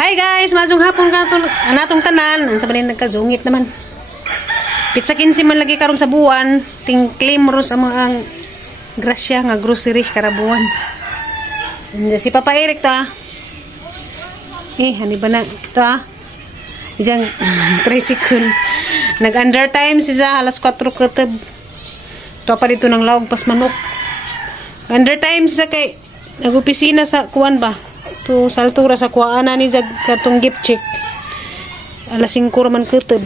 Hi guys, masong hapon ka natong tanan. Ang sabanin nagkazungit naman. Pizza 15 man lagi karon sa buwan. Ting claim ros ang mga grasya nga grocery karabuan. Si Papa Eric ta. Hani ba na ito Diyan tricycle. Nag-under time siya alas 4 kateb. Ito pa dito ng lawag pas manok. Under time siya kay nag-opisina sa kuwan ba? To sa altura sa kuwaana ni jag katong gift check. Alas 5 raman kateb.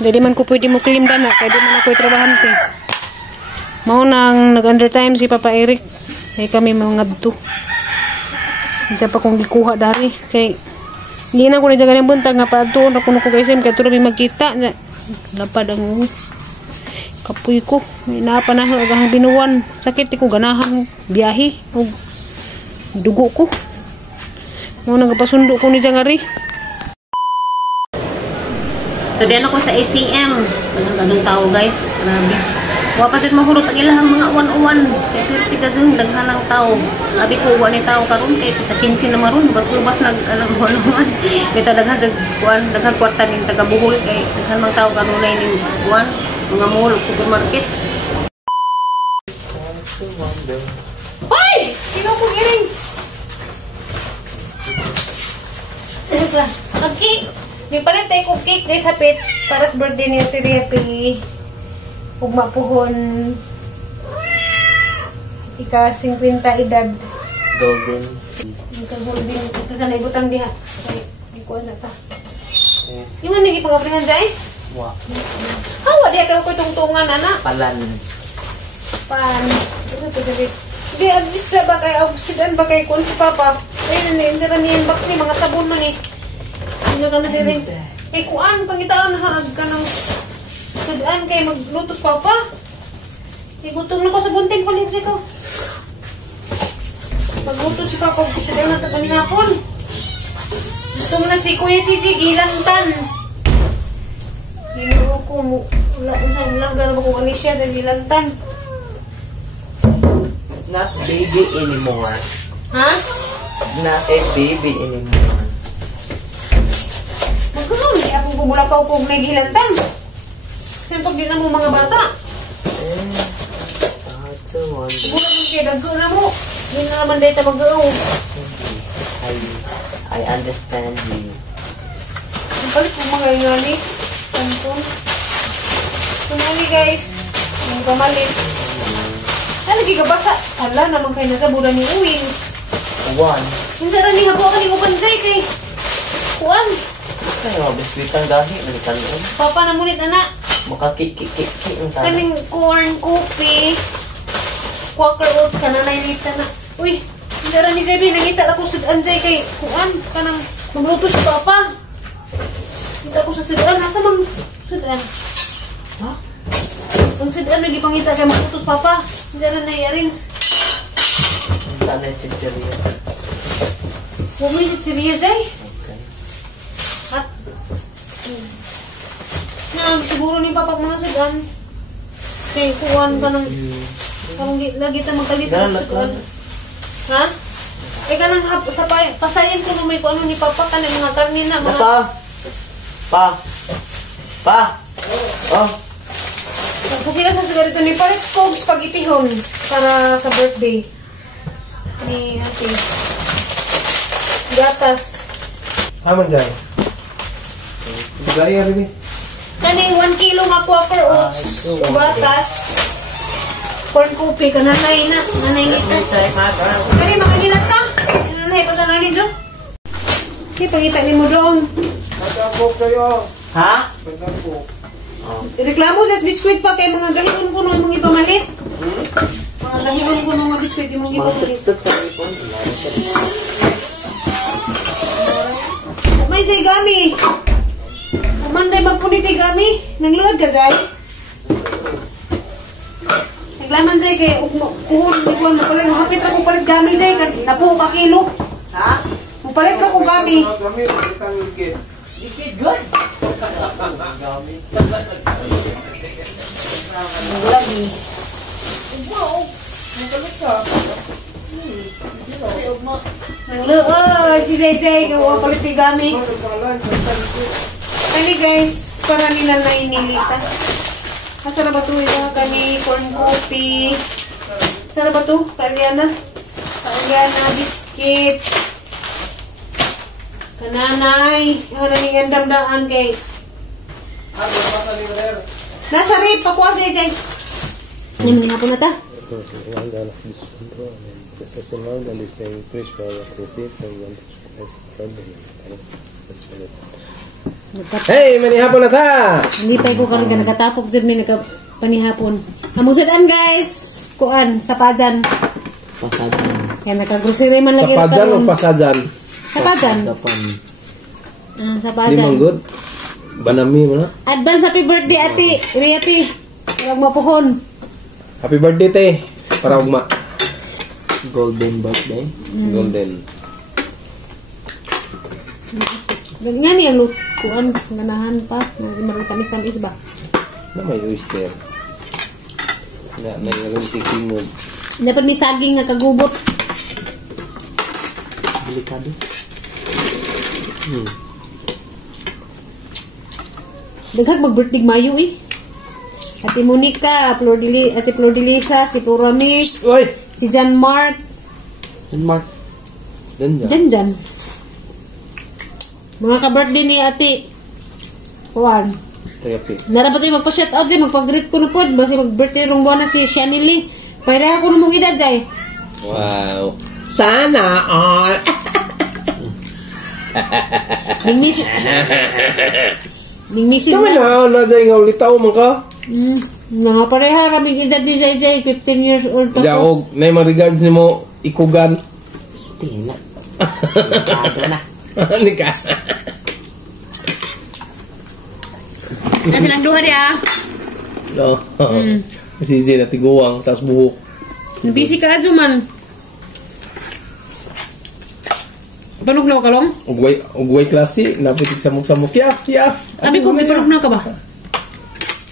Jadi man ko pwede mo claim dana kay di man ako trabahante. Mao nang nag-under time si Papa Eric. Kay kami mga ngadto. Isa pa kong gikuha dari kay hindi na ko na jaga ng buntag nga paadto na kuno ko guys kay tuloy magkita lapad ang kapoy ko may napanaho agahang binuwan sakit ko ganahan biyahe og dugo ko mo nagapasundo ko ni jangari. So diyan ako sa ACM daghang tao guys, grabe. Wa pa jud mahurot ang ilahang mga uwan-uwan. Kay perti gazong daghanang tao. Abi ko wa ni tao karon kay sa 15 na maron bas-ubas nag uwan-uwan. Bitaw daghan jud kuan, daghan kwarta ning taga Bohol kay daghan mang tao kanunay ning kuan, mga mall ug supermarket. Hoy! Sino ko giring? Cake. May palit tayo kong cake guys hapit para sa birthday ni Ate Repi. Ugma puhon ika 50 edad golden ika golden ito sa naibutang diha ay ikuha na ta iwan nagi pangaprihan dyan hawa diha ka ko tungtungan anak palan ito po sabi di agis na ba kay obsidan ba kay kun si Papa ay naniindiran niyan box ni mga sabon man eh hindi ka na siring kay kuan pangitaan haag ka ng sadaan kay maglutos Papa. Igutom na ko sa bunting palit ko. Maglutos si Papa kung sadaan na tapanin hapon. Gutom na si Kuya Sisi gilantan. Ginuro ko mo. Wala ko sa ulang gano'n ko ani siya dahil gilantan. Not baby anymore. Ha? Not a baby anymore. Magkakaroon. Di akong kumulakaw kung may gilantan. Kasi pag di na mo mga bata. Bulan mo siya, dago na mo. Hindi na naman dahil ta mag-gaw. I understand you. Ang palit mo mga ingali. Tampon. Tumali guys. Ang kamalit. Lagi ka basa. Hala naman kayo nasa bulan ni Uwing. One. Hindi rin ni habo ka ni Ubanzay kay Kuan. Kaya biskuitang gahi. Nagkaroon. Papa na munit anak. Makakik-kik-kik ang tayo. Kaning corn, coffee, Quaker Oats, kananay nita na. Uy, hindi rin ni Zebi, nangita ako sa Anjay kay Kuan, kanang magluto si Papa. Kita ko sa Sudan, nasa mang Sudan? Ha? Ang Sudan, nagipangita kay magluto si Papa. Hindi rin na-i-arrange. Ang tanay si Cheria. Huwag mo yung Cheria, Zay. Okay. At, siguro ni Papa mga Sudan. Kay Kuan ka ng parang lagi ta magkalis sa Sudan. Ha? Eh ka nang pasayin ko na may kung ano ni Papa ka na mga karne na mga... Pa! Oh! Kasi ka sa siguro ito ni Palit Kog spaghettihon para sa birthday ni Ate. Gatas. Aman dyan. Gaya rin eh. Kani 1 kilo nga Quaker Oats, gatas, corn coffee, kananay na, nanay nito. Kani makangilat ka? Nanay pa tanong nito? Okay, pangita ni mo doon. Magkakok kayo. Ha? Magkakok. Reklamo sa biskuit pa kay mga gahilon ko nung mga ipamalit. Mga gahilon ko nung mga biskuit yung mga ipamalit. Umay jay gami. Umanday magpuniti gami. Nangluad ka jay. Naglaman jay kay uhon ikuan na pala. Hapit ra ko palit gami jay. Napuho ka kilo. Ha? Mupalit ra ko gami. Gami, itang ikit. Ikit good? Gami. Lagi. Wow! Magalit ka. Si JJ, gawa palitigami. Kani guys, para nila na inilita. Masarap ba ito ito? Kani, corn coffee. Masarap ba ito? Kalyana. Kalyana, biscuit. Kananay. Yung naning damdaan kay. Nasa rip, pakuha si JJ. Yan, manihapon na ta. Hey, manihapon na ta! Hindi pa ko karon ka nakatapok dyan may nakapanihapon. Among sadaan guys, kuan, sapajan. Pasajan. Kaya nakagrocery man lagi Sapajan o karon. pasajan? Sapajan. Dapan. Ah, Di sapajan. manggod. Banami mo na. Advance happy birthday ate. Riapi. Huwag mapuhon. Happy birthday, te. Para ugma. Golden birthday. Golden. Ganyan yan lut. Kuan, ganahan pa. Marami tamis-tamis ba? Na may oyster. Na yung tikingod. Dapat may saging nga kagubot. Delikado. Daghag mag-birthday Mayo eh. Ate Monica, Ate Flor de Lisa, si Puramis, Uy! si John Mark, Denmark. Jan. Mga ka-birthday ni Ate Juan. Tagapi. Narapat yung magpa-shoutout dyan, magpag-greet ko na po. Basi mag-birthday rong buwan na si Shanily. Pwede ako na mong edad dyan. Wow. Sana all. Ning misis Tama na. na dyan nga ulit tao man ka. Nga pareha kami edad ni JJ, 15 years old Hindi ako. ako, na yung regard ni mo, ikugan. Tina. Delikado na. Ano ka? Na silang duha dia. No. Si Zay na tiguang, tapos buhok. Busy ka adyo man. Panugnaw ka lang? Ugway klase, napitig sa mukha. Kya. Sabi ko, ipanugnaw ka ba?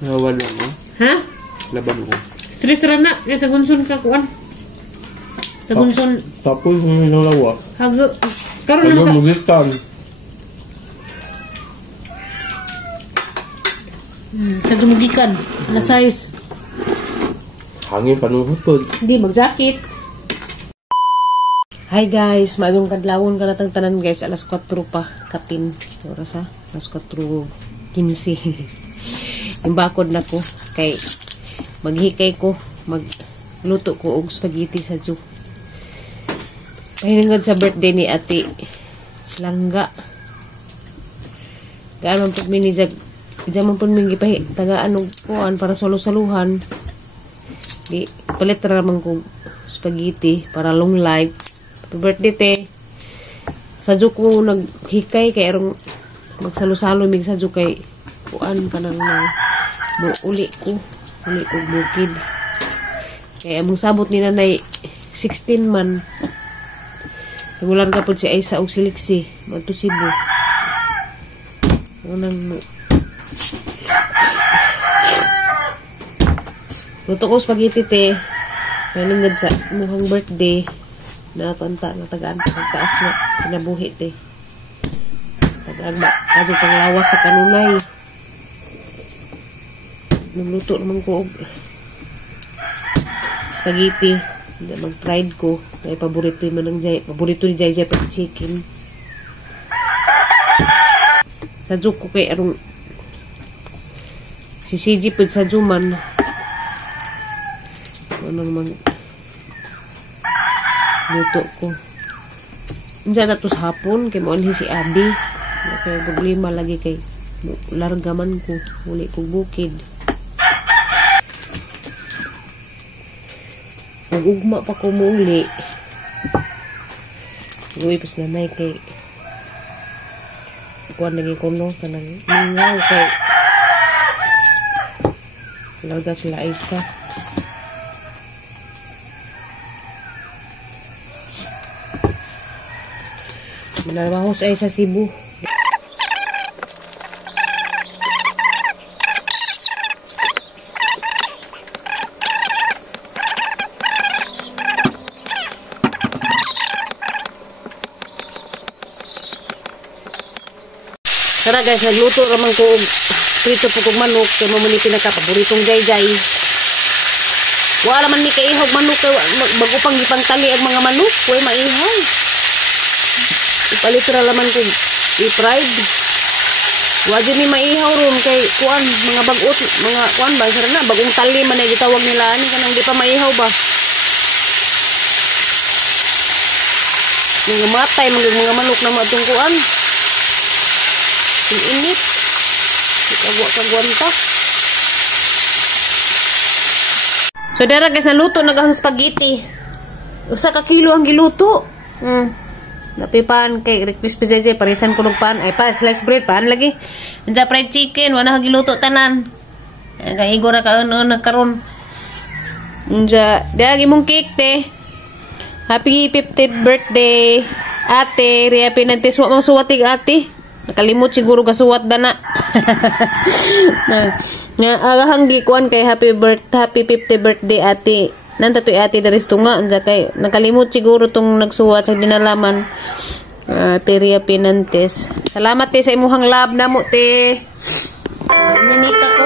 Nawan lang mo. Ha? Laban ko. Stress ra na. Kaya sa gunson ka kuan. Sa gunson, Tapos yung nalawa. hago. Karoon Ano na ka. magitan? Sa dumugikan. Na size. Hangin panuhutod. Hindi, mag-jacket. Hi guys, maayong kadlawon ka natang tanan guys. Alas 4 pa. Katin. Oras ha? Alas 4:15. Yung bakod na ko. Kay maghikay ko. Magluto ko og spaghetti sa Diyo. Pahinangad sa birthday ni Ate Langga. Gaan man po minijag. Diyan po mingi pa tagaan og kuan para solo-saluhan. Di palit ra man ko spaghetti para long life. Happy birthday te. Sadyo ko naghikay kay arong magsalo-salo mig sadyo kay kuan kanang uli ko bukid. Kay among sabot ni nanay 16 man. Nagulan ka po si Aisa og si Lixie. Magto Cebu. Unang luto ko spaghetti te. Maningad sa muhang birthday. Natanta na tagaan pa sa taas na kinabuhi te. Tagaan ba? Kadyo panglawas sa kanunay. Nagluto naman ko og spaghetti. Hindi mag-fried ko. May paborito man ng paborito ni Jai pag chicken. Sadyo ko kay arong si CG pag sadyo man. Anong mag luto ko. Diyan na to sa hapon. Kay mo si Abi. Kaya problema lagi kay largaman ko. Uli ko bukid. Nag-ugma pa ko muli. Uy, pas nanay kay kuwan lagi ko no. Kanang mingaw kay larga sila Aisa. Manarbaho sa Aisa Cebu. Tara guys, nagluto raman ko og prito po kong manok kay mo man pinaka-paboritong jay-jay. Wala man ni kaihog manok kay bago pang gipangtali ang mga manok, way maihaw. Ipalit ra laman ko i-fried. Wa jud ni maihaw ron kay kuan mga bagot, mga kuan ba sira na bagong tali man ay gitawag nila ani kanang di pa maihaw ba. Mga matay mga manok na matong kuan. Init. Kagwa-kagwanta. So dara guys, naluto na ang spaghetti. Usa ka kilo ang giluto. Napipan kay request pa jeje parisan kunog pan ay pa slice bread pan lagi. Unsa fried chicken wala giluto tanan. Kay igora ka na karon. Unsa dagi mong cake te. Happy 50th birthday ate, Ria Pinantes wa masuwatig ate. Nakalimot siguro kasuwat dana. Nga agahang gikuan kay happy 50th birthday ate. Nanta to ate daris tunga unsa kay nakalimot siguro tong nagsuwat sa dinalaman. Ria Pinantes. Salamat te sa imuhang love namo te. Ninita ko.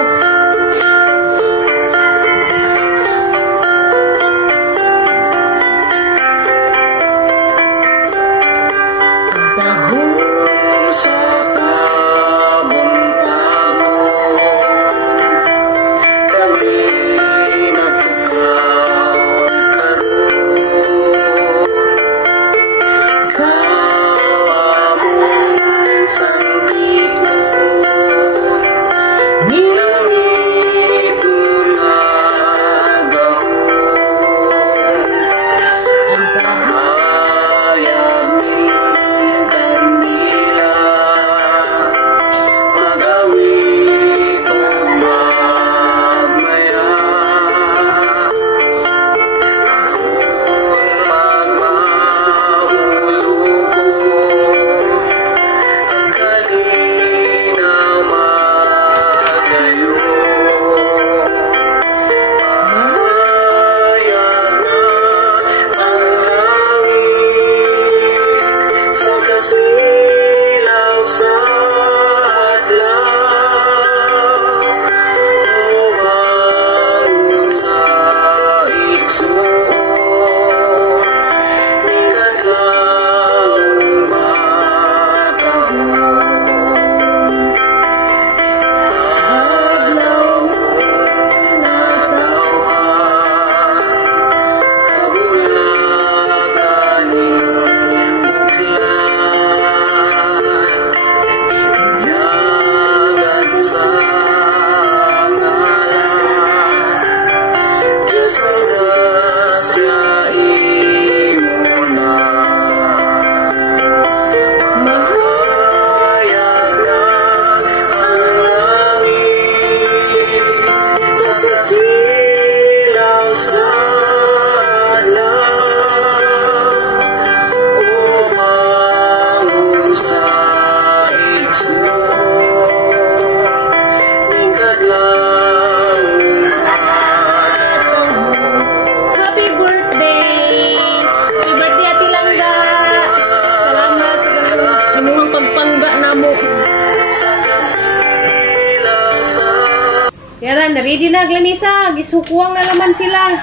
Ready na glanisa, gisukuang na laman sila.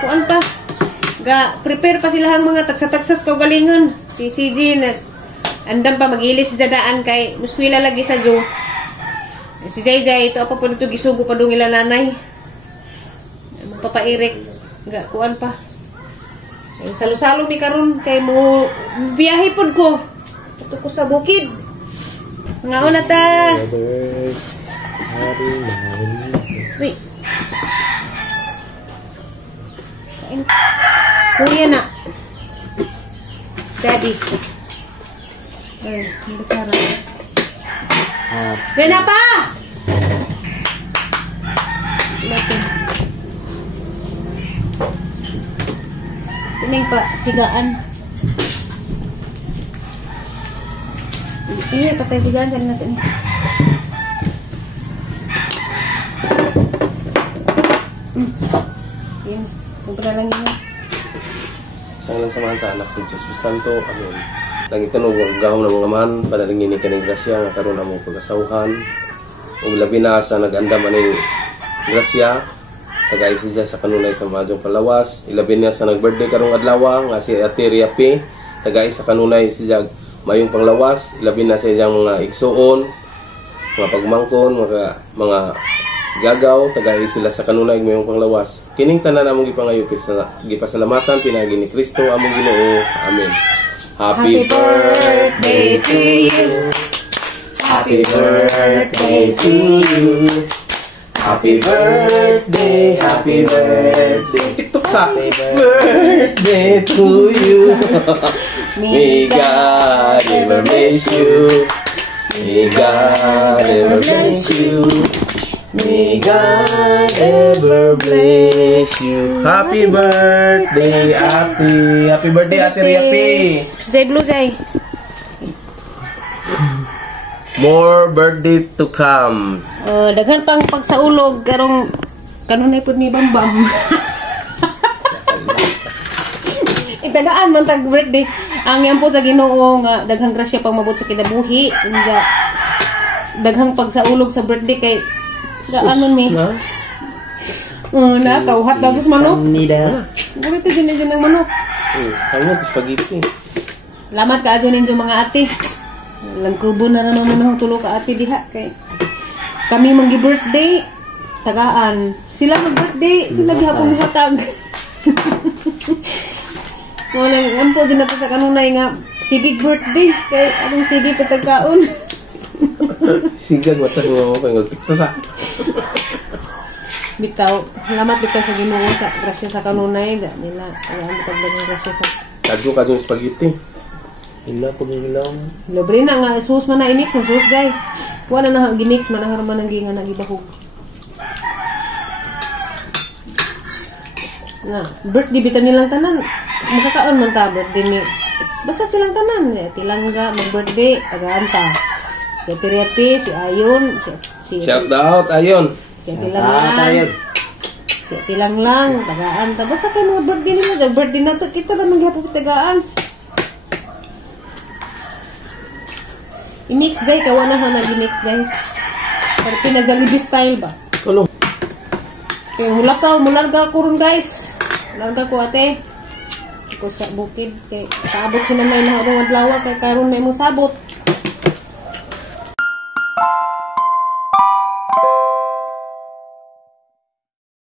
Kuan pa. Prepare pa sila ang mga taksa-taksas kaugalingon. Si CJ andam pa magilis sa daan kay muskwila lagi sa Joe. Si Jay ito apa po dito gisugo pa dong ila nanay. Magpapairik. Kuan pa. Salo-salo mi karon kay mo biyahe pod ko. Ito ko sa bukid. Ngaon na ta. Wait. Kuya na. Daddy. Ang bicara. Gana pa! Latin. Tining pa, sigaan. Iya, patay sigaan. Saan natin? Yan. Kumpara lang yun. Isang lang samahan sa anak sa Diyos. Bistanto, amen. Nangitanog ang gahom ng mga man, panalingin ni kaning grasya nga karon amo pag-asawhan. Ug labi na sa nag-andam ani grasya, tagay siya sa kanunay sa madyong palawas. Ilabi niya sa nag-birthday karong adlaw nga si Ate Riapi, tagay sa kanunay siya mayong panglawas. Ilabi na sa iyang mga igsuon, mga pagmangkon, mga gagaw, tagay sila sa kanunay mayong panglawas. Kining tanan among gipangayo gipasalamatan pinagi ni Kristo among Ginoo. Amen. Happy birthday to you. Happy birthday to you. Happy birthday, happy birthday. TikTok sa happy birthday to you. May God ever bless you. May God ever bless you. May God ever bless you. Happy birthday, Ate. Happy birthday, Ate Riapi. Jay Blue Jay. More birthday to come. Daghan pang pagsaulog karong kanunay pud ni Bambam. Itagaan man tag birthday. Ang yan po sa Ginoo nga daghang grasya pang mabot sa kinabuhi. Nga daghang pagsaulog sa birthday kay gaanon mi. Na kauhat dagos manok. Nida. Ganito din ng manok. Ano spaghetti? Lamat ka adyo ninyo mga ate. Langkubo na naman ng tulo ka ate diha kay kami mangi birthday tagaan sila mag-birthday sila gihapon hatag. Wala ampo din nato sa kanunay nga sigig birthday kay anong sige katagkaon. Sigag wata mo kay ngagpito sa. Bitaw, salamat bitaw sa Ginoo sa grasya sa kanunay nila ayan pagdagang grasya sa Kadyo spaghetti. Ila ko nilang. Libre na nga sauce man na i-mix ang sauce guys. Wala na gi-mix man harman ang ginga na gibahog. Na, birthday bitan nilang tanan. Makakaon man ta birthday ni. Basta silang tanan, tilangga mag-birthday, tagaan ta. Si Riapi, si Ayon, si Shout out Ayon. Si Tilanglang. Si Tilanglang, tagaan ta. Basta kay mga birthday nila, birthday na to kita na maghapon tagaan. I-mix day, kawa na nag-i-mix day. Pero pinag-Jollibee style ba? Tulong. Kaya mularga ko rin guys. Mularga ko ate. Ako sa bukid. Kaya sabot sila na yung adlaw kaya karon may mo sabot.